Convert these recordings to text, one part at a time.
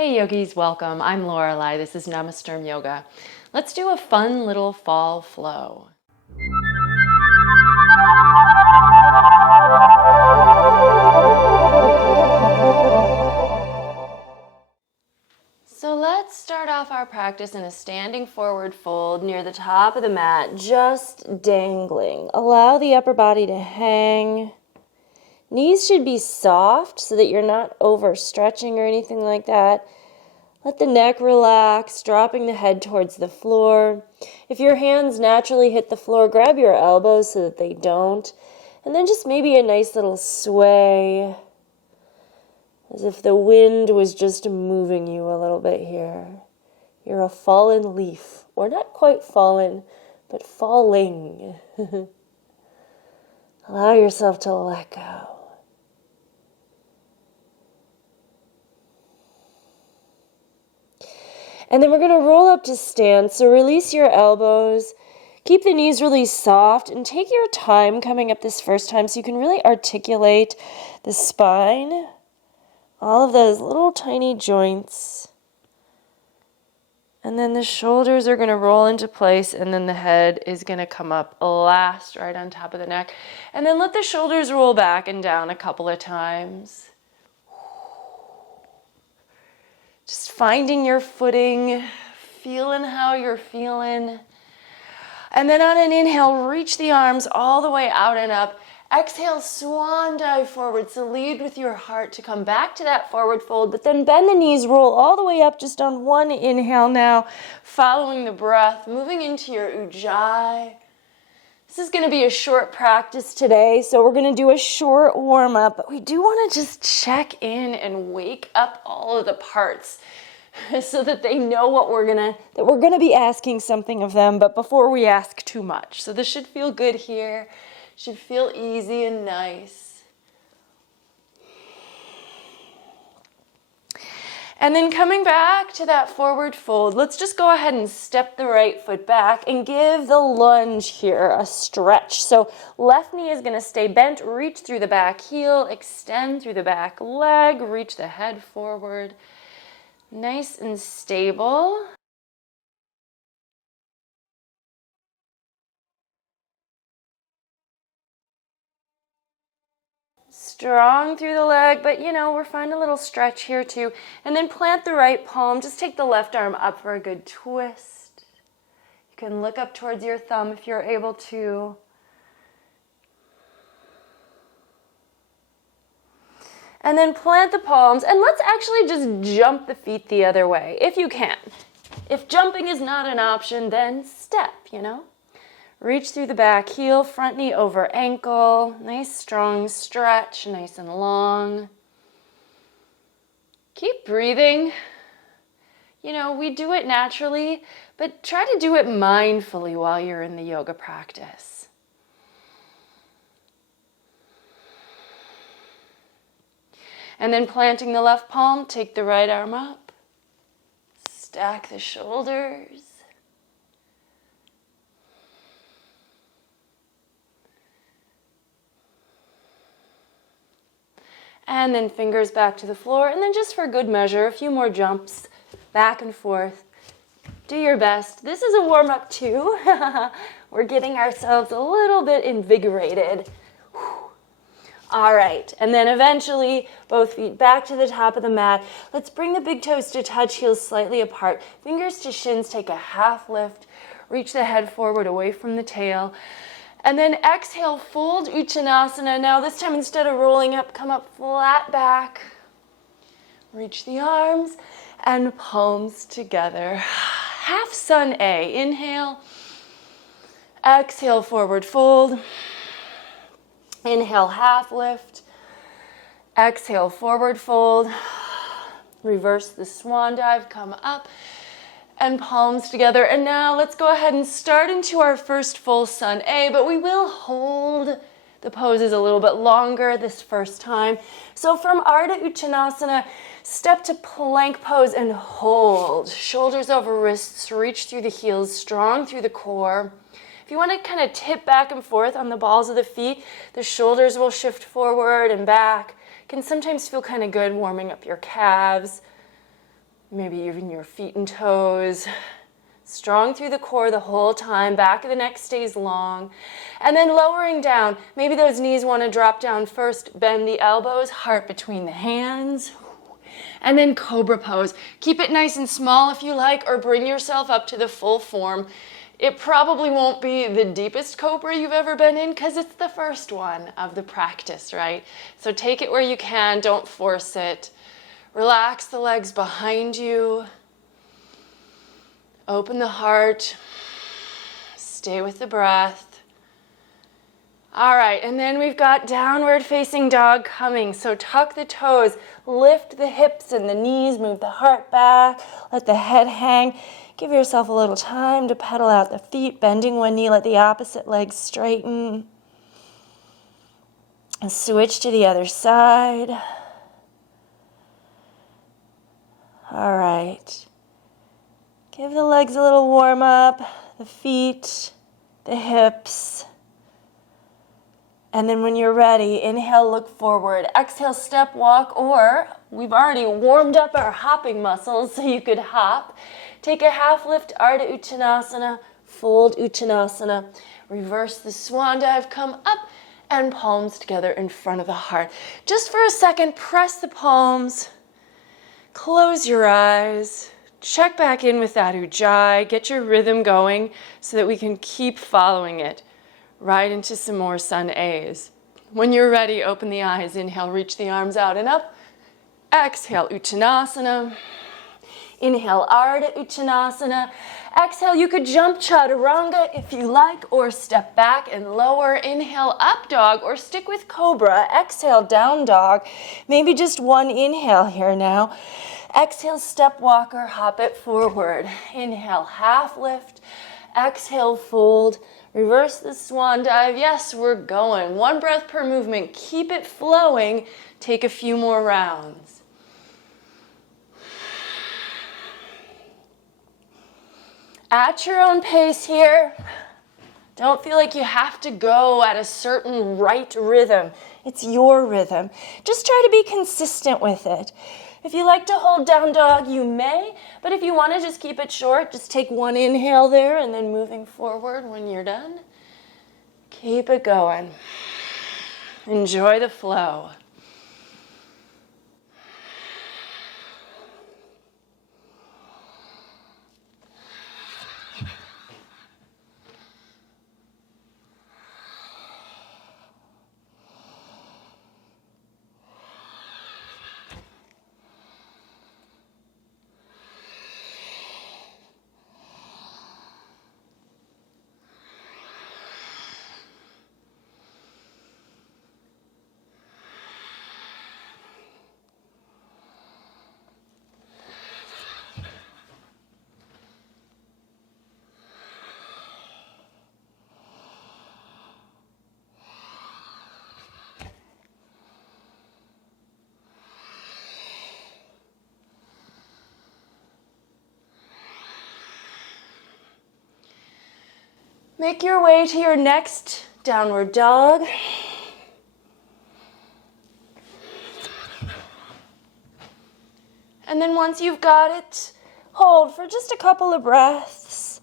Hey yogis, welcome. I'm Lorelei. This is Namasturm Yoga. Let's do a fun little fall flow. So let's start off our practice in a standing forward fold near the top of the mat, just dangling. Allow the upper body to hang. Knees should be soft so that you're not overstretching or anything like that. Let the neck relax, dropping the head towards the floor. If your hands naturally hit the floor, grab your elbows so that they don't. And then just maybe a nice little sway, as if the wind was just moving you a little bit here. You're a fallen leaf, or not quite fallen, but falling. Allow yourself to let go. And then we're going to roll up to stand. So release your elbows. Keep the knees really soft and take your time coming up this first time so you can really articulate the spine. All of those little tiny joints. And then the shoulders are going to roll into place, and then the head is going to come up last right on top of the neck. And then let the shoulders roll back and down a couple of times. Just finding your footing, feeling how you're feeling. And then on an inhale, reach the arms all the way out and up. Exhale, swan dive forward. So lead with your heart to come back to that forward fold, but then bend the knees, roll all the way up just on one inhale now, following the breath, moving into your ujjayi. This is going to be a short practice today, so we're going to do a short warm-up, but we do want to just check in and wake up all of the parts so that they know what we're going to be asking something of them, but before we ask too much. So this should feel good here. Should feel easy and nice. And then coming back to that forward fold, let's just go ahead and step the right foot back and give the lunge here a stretch. So left knee is going to stay bent, reach through the back heel, extend through the back leg, reach the head forward. Nice and stable. Strong through the leg, but we're finding a little stretch here too. And then plant the right palm. Just take the left arm up for a good twist. You can look up towards your thumb if you're able to. And then plant the palms, and let's actually just jump the feet the other way, if you can. If jumping is not an option, then step, Reach through the back heel, front knee over ankle. Nice strong stretch, nice and long. Keep breathing. We do it naturally, but try to do it mindfully while you're in the yoga practice. And then planting the left palm, take the right arm up. Stack the shoulders. And then fingers back to the floor. And then just for good measure, a few more jumps back and forth. Do your best. This is a warm-up too. We're getting ourselves a little bit invigorated. All right. And then eventually, both feet back to the top of the mat. Let's bring the big toes to touch, heels slightly apart. Fingers to shins, take a half lift. Reach the head forward away from the tail. And then exhale, fold Uttanasana. Now this time, instead of rolling up, come up flat back. Reach the arms and palms together. Half sun A. Inhale. Exhale, forward fold. Inhale, half lift. Exhale, forward fold. Reverse the swan dive, come up. And palms together. And now let's go ahead and start into our first full sun A, but we will hold the poses a little bit longer this first time. So from Ardha Uttanasana, step to plank pose and hold. Shoulders over wrists, reach through the heels, strong through the core. If you want to kind of tip back and forth on the balls of the feet, the shoulders will shift forward and back. Can sometimes feel kind of good warming up your calves. Maybe even your feet and toes. Strong through the core the whole time. Back of the neck stays long. And then lowering down. Maybe those knees want to drop down first. Bend the elbows, heart between the hands. And then cobra pose. Keep it nice and small if you like, or bring yourself up to the full form. It probably won't be the deepest cobra you've ever been in because it's the first one of the practice, right? So take it where you can, don't force it. Relax the legs behind you. Open the heart. Stay with the breath. All right, and then we've got downward facing dog coming. So tuck the toes, lift the hips and the knees, move the heart back, let the head hang. Give yourself a little time to pedal out the feet, bending one knee, let the opposite leg straighten. And switch to the other side. All right. Give the legs a little warm up, the feet, the hips. And then when you're ready, inhale, look forward. Exhale, step walk, or we've already warmed up our hopping muscles, so you could hop. Take a half lift, Ardha Uttanasana, fold Uttanasana. Reverse the swan dive, come up, and palms together in front of the heart. Just for a second, press the palms. Close your eyes. Check back in with that ujjayi. Get your rhythm going so that we can keep following it right into some more sun A's. When you're ready, open the eyes. Inhale, reach the arms out and up. Exhale, Uttanasana. Inhale, Ardha Uttanasana. Exhale, you could jump Chaturanga if you like, or step back and lower. Inhale, up dog, or stick with cobra. Exhale, down dog. Maybe just one inhale here now. Exhale, step walker, hop it forward. Inhale, half lift. Exhale, fold. Reverse the swan dive. Yes, we're going. One breath per movement. Keep it flowing. Take a few more rounds. At your own pace here. Don't feel like you have to go at a certain right rhythm. It's your rhythm. Just try to be consistent with it. If you like to hold down dog, you may, but if you want to just keep it short, just take one inhale there and then moving forward when you're done. Keep it going. Enjoy the flow. Make your way to your next downward dog. And then once you've got it, hold for just a couple of breaths.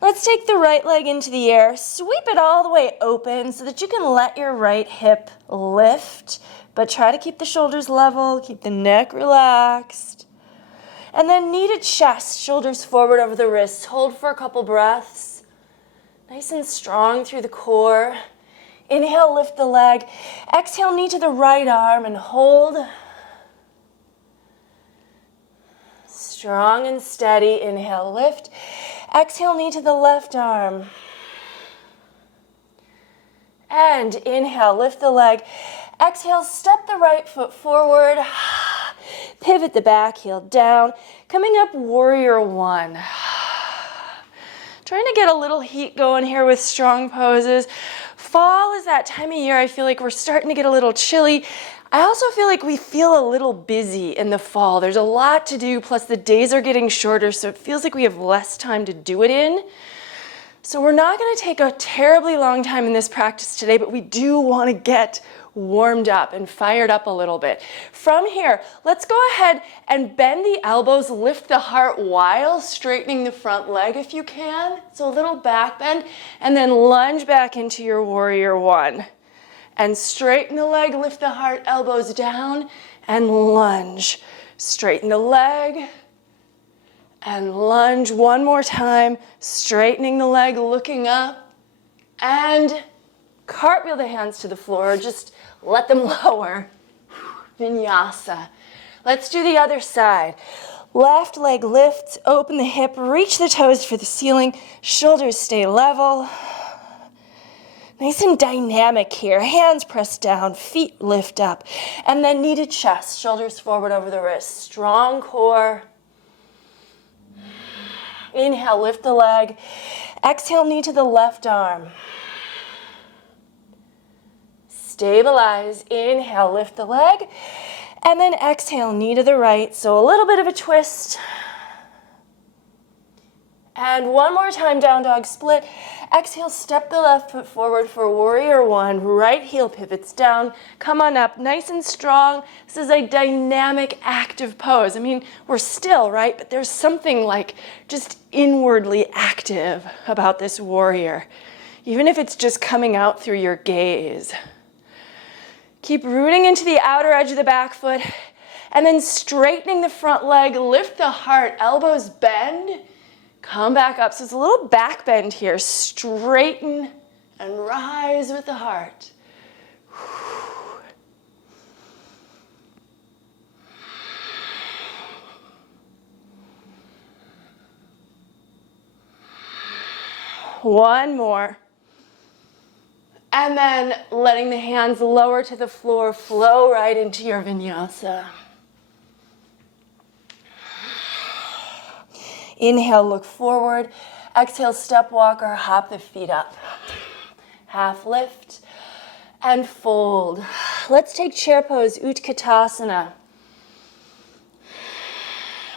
Let's take the right leg into the air. Sweep it all the way open so that you can let your right hip lift, but try to keep the shoulders level, keep the neck relaxed. And then knee to chest, shoulders forward over the wrists. Hold for a couple breaths. Nice and strong through the core. Inhale, lift the leg. Exhale, knee to the right arm and hold. Strong and steady. Inhale, lift. Exhale, knee to the left arm. And inhale, lift the leg. Exhale, step the right foot forward. Pivot the back heel down. Coming up, warrior one. Trying to get a little heat going here with strong poses. Fall is that time of year I feel like we're starting to get a little chilly. I also feel like we feel a little busy in the fall. There's a lot to do, plus the days are getting shorter, so it feels like we have less time to do it in. So we're not going to take a terribly long time in this practice today, but we do want to get warmed up and fired up a little bit. From here, let's go ahead and bend the elbows, lift the heart while straightening the front leg if you can. So a little back bend, and then lunge back into your warrior one. And straighten the leg, lift the heart, elbows down, and lunge. Straighten the leg, and lunge one more time, straightening the leg, looking up, and cartwheel the hands to the floor, just let them lower. Vinyasa. Let's do the other side. Left leg lifts, open the hip, reach the toes for the ceiling, shoulders stay level. Nice and dynamic here. Hands press down, feet lift up, and then knee to chest, shoulders forward over the wrist. Strong core. Inhale, lift the leg. Exhale, knee to the left arm. Stabilize. Inhale, lift the leg. And then exhale, knee to the right. So a little bit of a twist. And one more time, down dog split. Exhale, step the left foot forward for warrior one. Right heel pivots down. Come on up, nice and strong. This is a dynamic, active pose. I mean, we're still, right? But there's something like just inwardly active about this warrior, even if it's just coming out through your gaze. Keep rooting into the outer edge of the back foot, and then straightening the front leg. Lift the heart, elbows bend. Come back up. So it's a little back bend here. Straighten and rise with the heart. One more. And then letting the hands lower to the floor, flow right into your vinyasa. Inhale, look forward. Exhale, step walk or hop the feet up. Half lift and fold. Let's take chair pose, Utkatasana.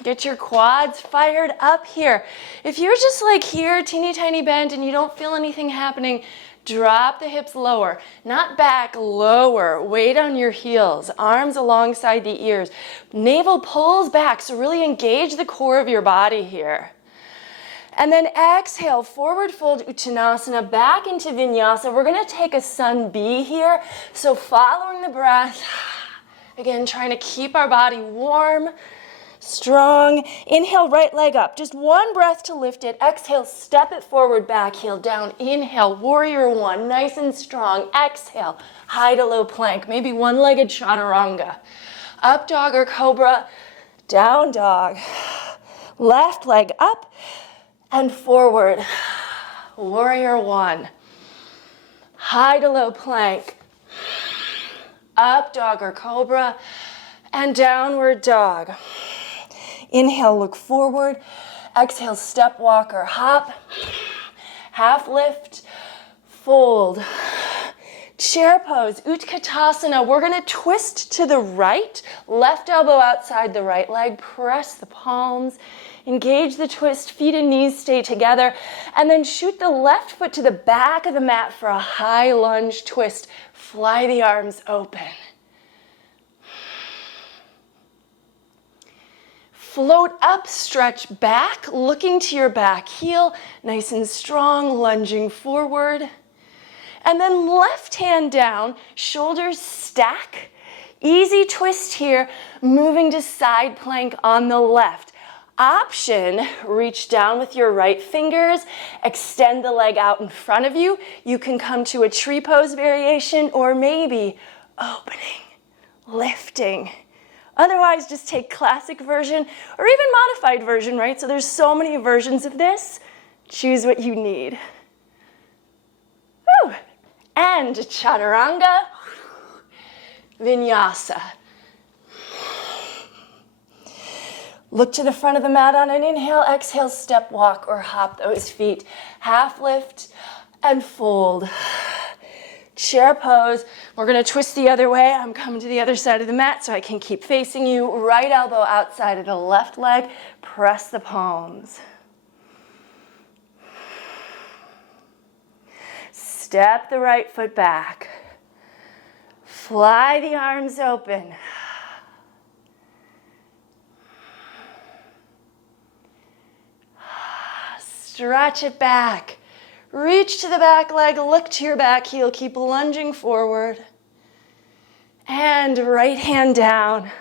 Get your quads fired up here. If you're just like here, teeny tiny bend, and you don't feel anything happening, drop the hips lower, not back, lower. Weight on your heels, arms alongside the ears. Navel pulls back, so really engage the core of your body here. And then exhale, forward fold Uttanasana, back into Vinyasa. We're gonna take a sun B here. So following the breath, again, trying to keep our body warm, strong. Inhale, right leg up. Just one breath to lift it. Exhale, step it forward, back heel down. Inhale, warrior one, nice and strong. Exhale, high to low plank, maybe one-legged chaturanga. Up dog or cobra, down dog. Left leg up and forward. Warrior one. High to low plank. Up dog or cobra and downward dog. Inhale, look forward. Exhale, step, walk, or hop. Half lift, fold. Chair pose, Utkatasana. We're gonna twist to the right. Left elbow outside the right leg. Press the palms. Engage the twist, feet and knees stay together. And then shoot the left foot to the back of the mat for a high lunge twist. Fly the arms open. Float up, stretch back, looking to your back heel, nice and strong, lunging forward. And then left hand down, shoulders stack. Easy twist here, moving to side plank on the left. Option, reach down with your right fingers, extend the leg out in front of you. You can come to a tree pose variation or maybe opening, lifting. Otherwise, just take classic version or even modified version, right? So there's so many versions of this. Choose what you need. Woo. And chaturanga, vinyasa. Look to the front of the mat on an inhale. Exhale, step, walk, or hop those feet. Half lift and fold. Chair pose. We're gonna twist the other way. I'm coming to the other side of the mat so I can keep facing you. Right elbow outside of the left leg. Press the palms. Step the right foot back. Fly the arms open. Stretch it back. Reach to the back leg, look to your back heel, keep lunging forward. And right hand down,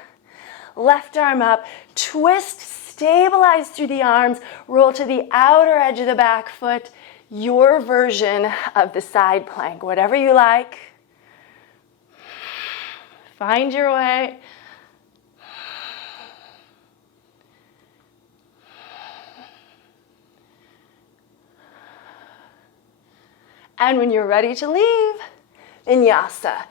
left arm up, twist, stabilize through the arms, roll to the outer edge of the back foot, your version of the side plank, whatever you like. Find your way. And when you're ready to leave, vinyasa.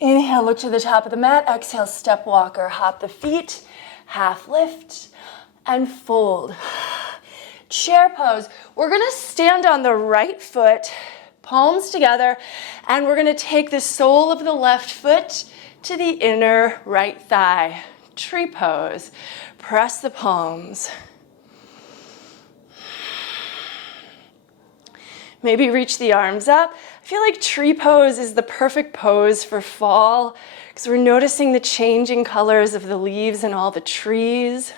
Inhale, look to the top of the mat. Exhale, step walker. Hop the feet, half lift, and fold. Chair pose. We're gonna stand on the right foot, palms together, and we're gonna take the sole of the left foot to the inner right thigh. Tree pose. Press the palms. Maybe reach the arms up. I feel like tree pose is the perfect pose for fall because we're noticing the changing colors of the leaves and all the trees.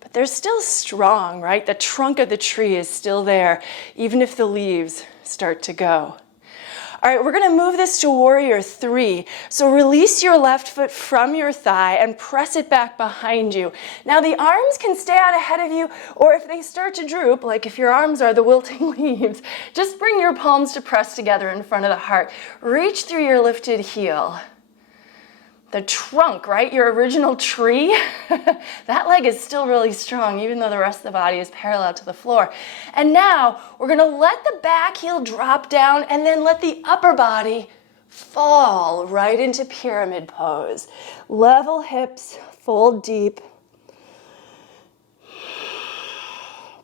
But they're still strong, right? The trunk of the tree is still there, even if the leaves start to go. All right, we're gonna move this to warrior three. So release your left foot from your thigh and press it back behind you. Now the arms can stay out ahead of you, or if they start to droop, like if your arms are the wilting leaves, just bring your palms to press together in front of the heart. Reach through your lifted heel. The trunk, right? Your original tree, that leg is still really strong, even though the rest of the body is parallel to the floor. And now we're gonna let the back heel drop down and then let the upper body fall right into pyramid pose. Level hips, fold deep.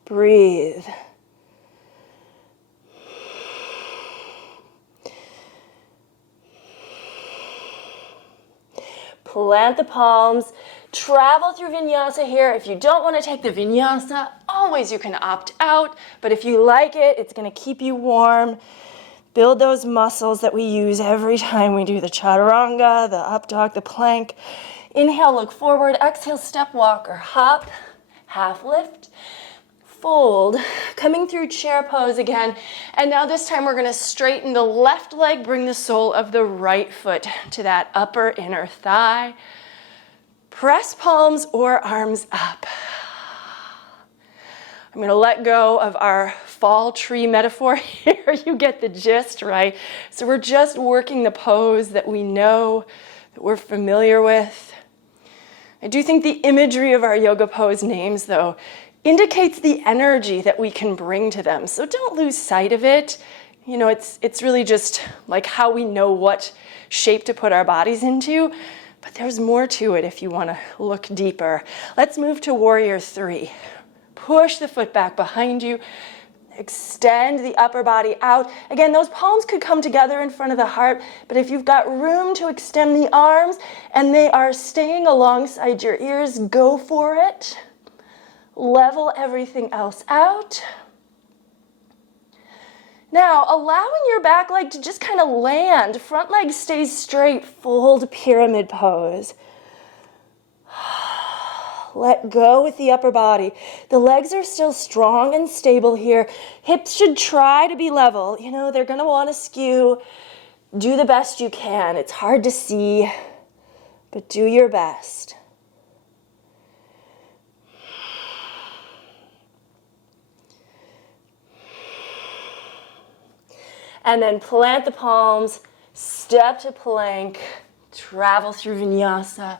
Breathe. Plant the palms, travel through vinyasa here. If you don't want to take the vinyasa, always you can opt out, but if you like it, it's going to keep you warm. Build those muscles that we use every time we do the chaturanga, the up dog, the plank. Inhale, look forward. Exhale, step walk or hop, half lift. Fold, coming through chair pose again. And now this time we're gonna straighten the left leg, bring the sole of the right foot to that upper inner thigh. Press palms or arms up. I'm gonna let go of our fall tree metaphor here. You get the gist, right? So we're just working the pose that we know, that we're familiar with. I do think the imagery of our yoga pose names, though, indicates the energy that we can bring to them. So don't lose sight of it. You know, it's really just like how we know what shape to put our bodies into, but there's more to it if you want to look deeper. Let's move to warrior three. Push the foot back behind you. Extend the upper body out. Again, those palms could come together in front of the heart, but if you've got room to extend the arms and they are staying alongside your ears, go for it. Level everything else out. Now, allowing your back leg to just kind of land. Front leg stays straight, fold pyramid pose. Let go with the upper body. The legs are still strong and stable here. Hips should try to be level. You know, they're gonna wanna skew. Do the best you can. It's hard to see, but do your best. And then plant the palms, step to plank, travel through vinyasa,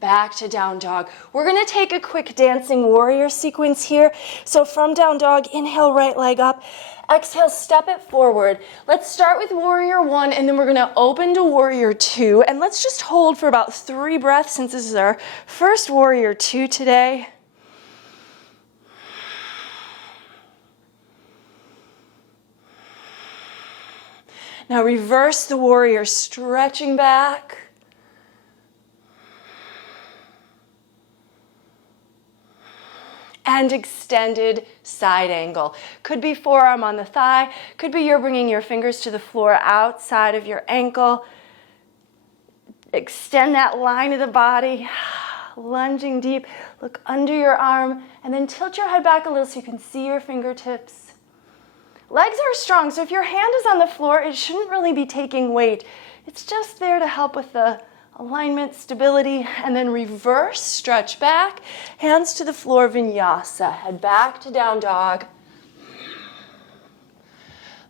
back to down dog. We're gonna take a quick dancing warrior sequence here. So from down dog, inhale, right leg up. Exhale, step it forward. Let's start with warrior one, and then we're gonna open to warrior two. And let's just hold for about 3 breaths since this is our first warrior two today. Now reverse the warrior, stretching back. and extended side angle. Could be forearm on the thigh, could be you're bringing your fingers to the floor outside of your ankle. Extend that line of the body, lunging deep, look under your arm, and then tilt your head back a little so you can see your fingertips. Legs are strong, so if your hand is on the floor, it shouldn't really be taking weight. It's just there to help with the alignment, stability, and then reverse, stretch back, hands to the floor, vinyasa. Head back to down dog.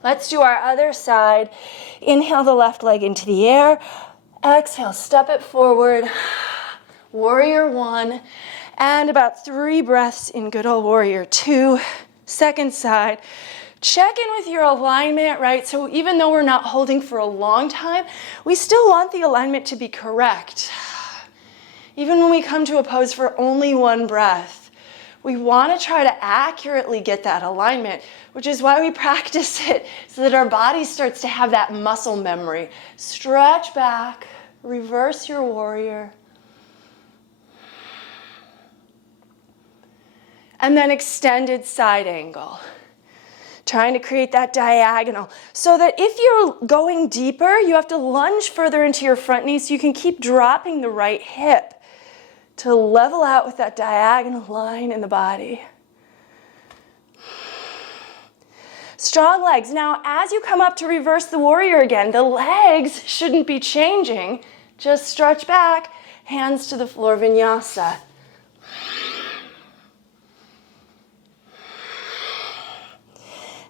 Let's do our other side. Inhale the left leg into the air. Exhale, step it forward. Warrior one. And about 3 breaths in good old warrior two. Second side. Check in with your alignment, right? So even though we're not holding for a long time, we still want the alignment to be correct. Even when we come to a pose for only 1 breath, we want to try to accurately get that alignment, which is why we practice it, so that our body starts to have that muscle memory. Stretch back, reverse your warrior. And then extended side angle. Trying to create that diagonal so that if you're going deeper, you have to lunge further into your front knee so you can keep dropping the right hip to level out with that diagonal line in the body. Strong legs. Now, as you come up to reverse the warrior again, the legs shouldn't be changing. Just stretch back, hands to the floor, vinyasa.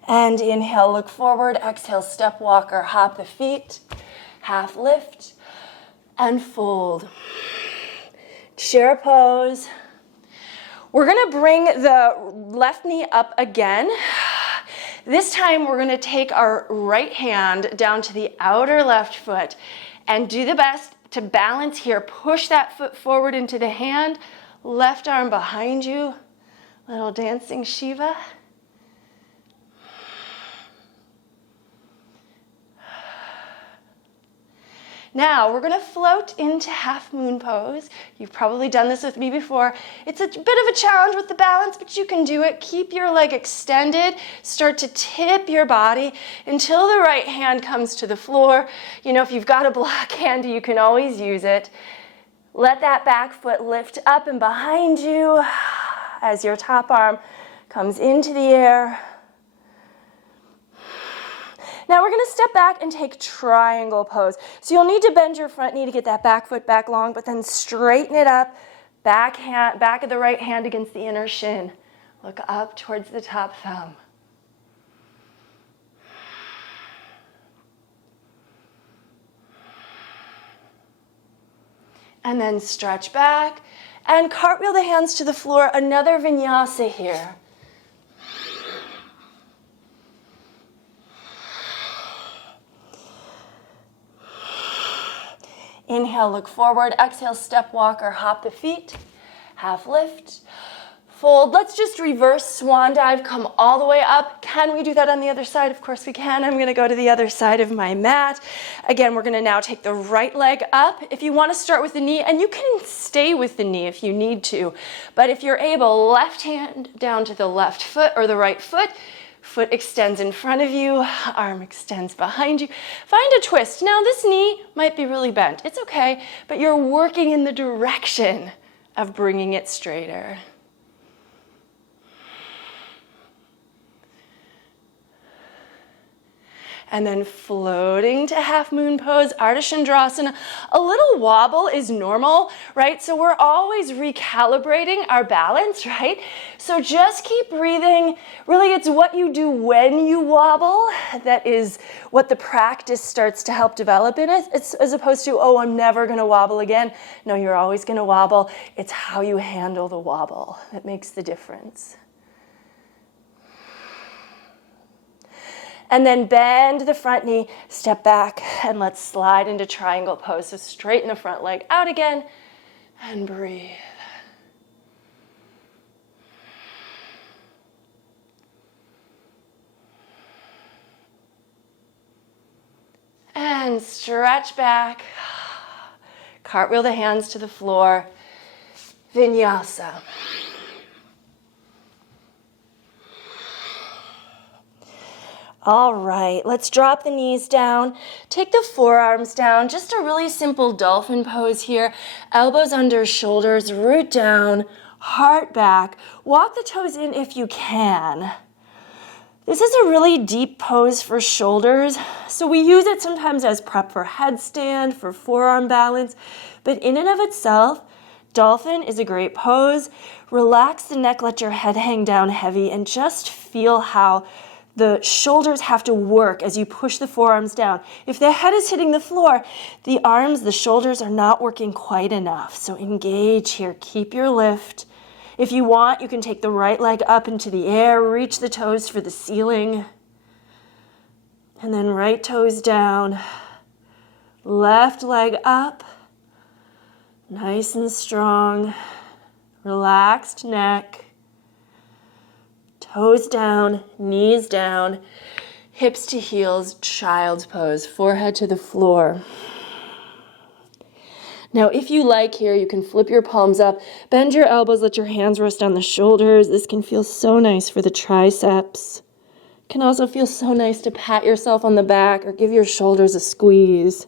And inhale, look forward. Exhale, step walker, hop the feet. Half lift and fold. Chair pose. We're going to bring the left knee up again. This time we're going to take our right hand down to the outer left foot and do the best to balance here. Push that foot forward into the hand. Left arm behind you. Little dancing Shiva. Now, we're going to float into half moon pose. You've probably done this with me before. It's a bit of a challenge with the balance, but you can do it. Keep your leg extended. Start to tip your body until the right hand comes to the floor. You know, if you've got a black handy, you can always use it. Let that back foot lift up and behind you as your top arm comes into the air. Now we're going to step back and take triangle pose. So you'll need to bend your front knee to get that back foot back long, but then straighten it up, back of the right hand against the inner shin. Look up towards the top thumb. And then stretch back and cartwheel the hands to the floor. Another vinyasa here. Inhale, look forward. Exhale, step walker, hop the feet. Half lift. Fold. Let's just reverse swan dive, come all the way up. Can we do that on the other side? Of course we can. I'm going to go to the other side of my mat. Again, we're going to now take the right leg up. If you want to start with the knee, and you can stay with the knee if you need to, but if you're able, left hand down to the left foot or the right foot. Foot extends in front of you, arm extends behind you. Find a twist. Now this knee might be really bent. It's okay, but you're working in the direction of bringing it straighter. And then floating to half moon pose, Ardha Chandrasana. A little wobble is normal, right? So we're always recalibrating our balance, right? So just keep breathing. Really, it's what you do when you wobble that is what the practice starts to help develop in it. It's as opposed to, oh, I'm never going to wobble again. No, you're always going to wobble. It's how you handle the wobble that makes the difference. And then bend the front knee, step back, and let's slide into triangle pose. So straighten the front leg out again, and breathe. And stretch back. Cartwheel the hands to the floor. Vinyasa. All right, let's drop the knees down. Take the forearms down. Just a really simple dolphin pose here. Elbows under shoulders, root down, heart back. Walk the toes in if you can. This is a really deep pose for shoulders, so we use it sometimes as prep for headstand, for forearm balance, but in and of itself, dolphin is a great pose. Relax the neck, let your head hang down heavy, and just feel how the shoulders have to work as you push the forearms down. If the head is hitting the floor, the arms, the shoulders are not working quite enough, so engage here, keep your lift. If you want, you can take the right leg up into the air, reach the toes for the ceiling, and then right toes down, left leg up, nice and strong, relaxed neck, toes down, knees down, hips to heels, child's pose, forehead to the floor. Now, if you like here, you can flip your palms up, bend your elbows, let your hands rest on the shoulders. This can feel so nice for the triceps. It can also feel so nice to pat yourself on the back or give your shoulders a squeeze.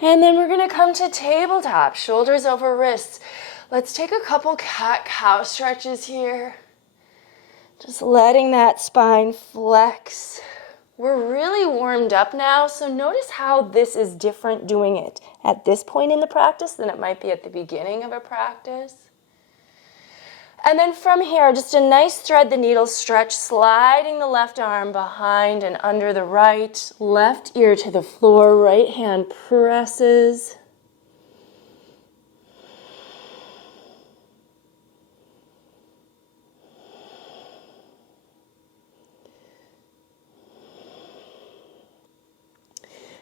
And then we're going to come to tabletop, shoulders over wrists. Let's take a couple cat-cow stretches here. Just letting that spine flex. We're really warmed up now, so notice how this is different doing it at this point in the practice than it might be at the beginning of a practice. And then from here, just a nice thread the needle stretch, sliding the left arm behind and under the right, left ear to the floor, right hand presses.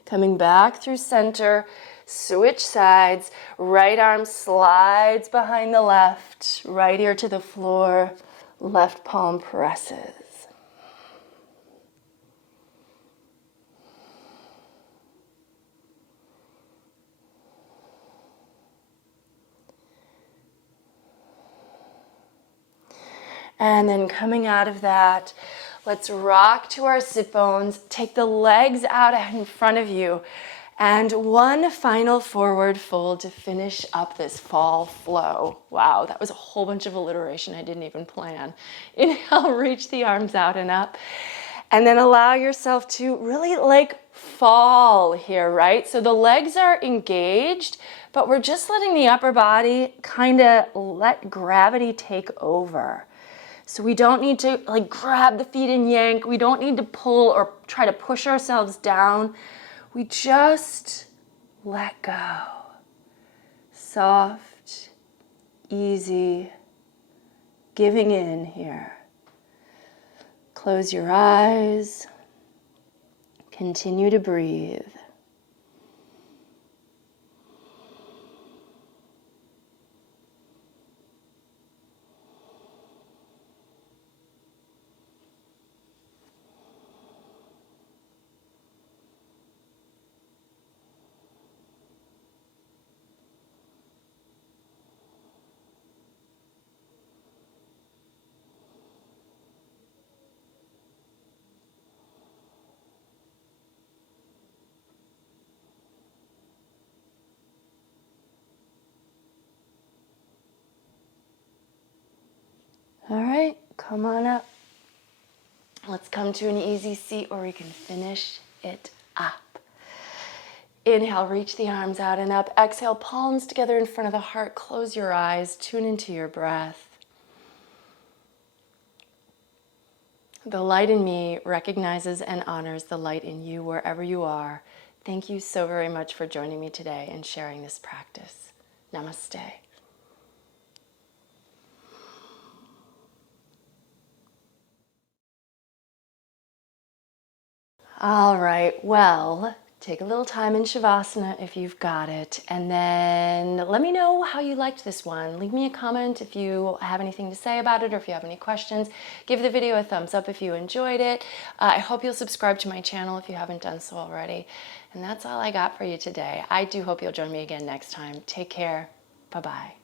Coming back through center, switch sides, right arm slides behind the left, right ear to the floor, left palm presses. And then coming out of that, let's rock to our sit bones, take the legs out in front of you, and one final forward fold to finish up this fall flow. Wow, that was a whole bunch of alliteration I didn't even plan. Inhale, reach the arms out and up, and then allow yourself to really fall here, right? So the legs are engaged, but we're just letting the upper body kind of let gravity take over. So we don't need to grab the feet and yank. We don't need to pull or try to push ourselves down. We just let go. Soft, easy, giving in here. Close your eyes. Continue to breathe. All right, come on up. Let's come to an easy seat where we can finish it up. Inhale, reach the arms out and up. Exhale, palms together in front of the heart. Close your eyes, tune into your breath. The light in me recognizes and honors the light in you wherever you are. Thank you so very much for joining me today and sharing this practice. Namaste. All right, well, Take a little time in Shavasana if you've got it, and then let me know how you liked this one. Leave me a comment if you have anything to say about it or if you have any questions. Give the video a thumbs up if you enjoyed it. I hope you'll subscribe to my channel if you haven't done so already. And that's all I got for you today. I do hope you'll join me again next time. Take care. Bye-bye.